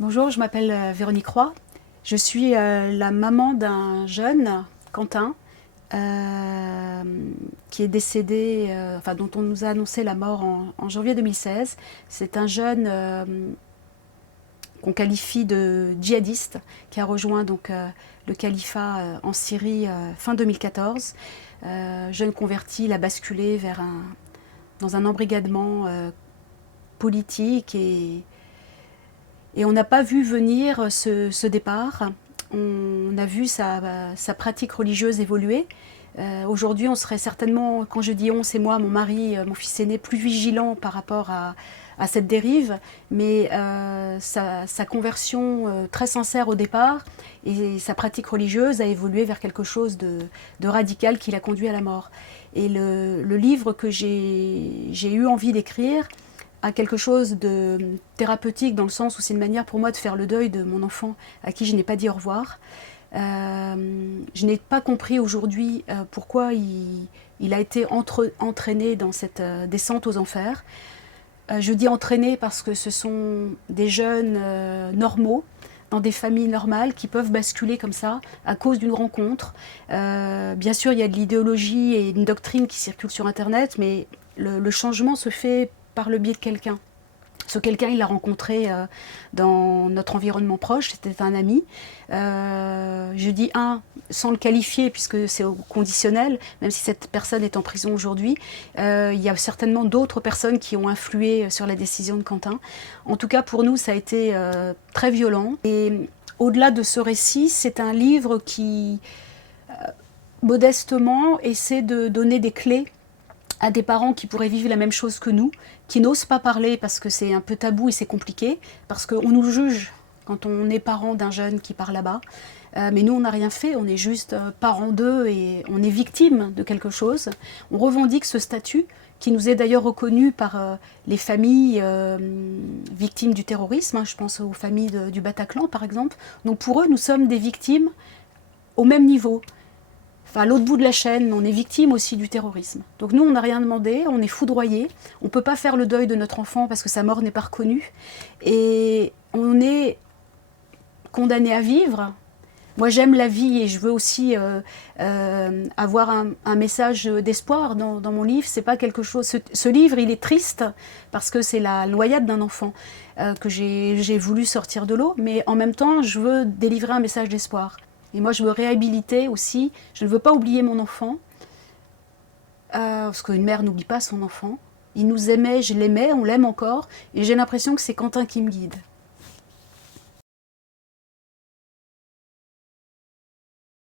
Bonjour, je m'appelle Véronique Roy. Je suis la maman d'un jeune, Quentin, qui est décédé, dont on nous a annoncé la mort en janvier 2016. C'est un jeune qu'on qualifie de djihadiste, qui a rejoint le califat en Syrie fin 2014. Jeune converti, il a basculé dans un embrigadement politique et on n'a pas vu venir ce départ. On a vu sa pratique religieuse évoluer. Aujourd'hui, on serait certainement, quand je dis on, c'est moi, mon mari, mon fils aîné, plus vigilant par rapport à cette dérive, mais sa conversion très sincère au départ et sa pratique religieuse a évolué vers quelque chose de radical qui l'a conduit à la mort. Et le livre que j'ai eu envie d'écrire à quelque chose de thérapeutique, dans le sens où c'est une manière pour moi de faire le deuil de mon enfant à qui je n'ai pas dit au revoir. Je n'ai pas compris aujourd'hui pourquoi il a été entraîné dans cette descente aux enfers. Je dis entraîné parce que ce sont des jeunes normaux, dans des familles normales, qui peuvent basculer comme ça à cause d'une rencontre. Bien sûr, il y a de l'idéologie et une doctrine qui circule sur Internet, mais le changement se fait par le biais de quelqu'un. Ce quelqu'un, il l'a rencontré dans notre environnement proche, c'était un ami. Je dis un, sans le qualifier, puisque c'est au conditionnel, même si cette personne est en prison aujourd'hui. Il y a certainement d'autres personnes qui ont influé sur la décision de Quentin. En tout cas, pour nous, ça a été très violent. Et au-delà de ce récit, c'est un livre qui, modestement, essaie de donner des clés à des parents qui pourraient vivre la même chose que nous, qui n'osent pas parler parce que c'est un peu tabou et c'est compliqué, parce qu'on nous juge quand on est parent d'un jeune qui part là-bas. Mais nous, on n'a rien fait, on est juste parents d'eux et on est victime de quelque chose. On revendique ce statut qui nous est d'ailleurs reconnu par les familles victimes du terrorisme. Hein, je pense aux familles du Bataclan, par exemple. Donc pour eux, nous sommes des victimes au même niveau. Enfin, à l'autre bout de la chaîne, on est victime aussi du terrorisme. Donc nous, on n'a rien demandé, on est foudroyés. On ne peut pas faire le deuil de notre enfant parce que sa mort n'est pas reconnue. Et on est condamné à vivre. Moi, j'aime la vie et je veux aussi avoir un message d'espoir dans mon livre. C'est pas quelque chose. Ce livre, il est triste parce que c'est la noyade d'un enfant que j'ai voulu sortir de l'eau, mais en même temps, je veux délivrer un message d'espoir. Et moi, je veux réhabiliter aussi. Je ne veux pas oublier mon enfant, parce qu'une mère n'oublie pas son enfant. Il nous aimait, je l'aimais, on l'aime encore, et j'ai l'impression que c'est Quentin qui me guide.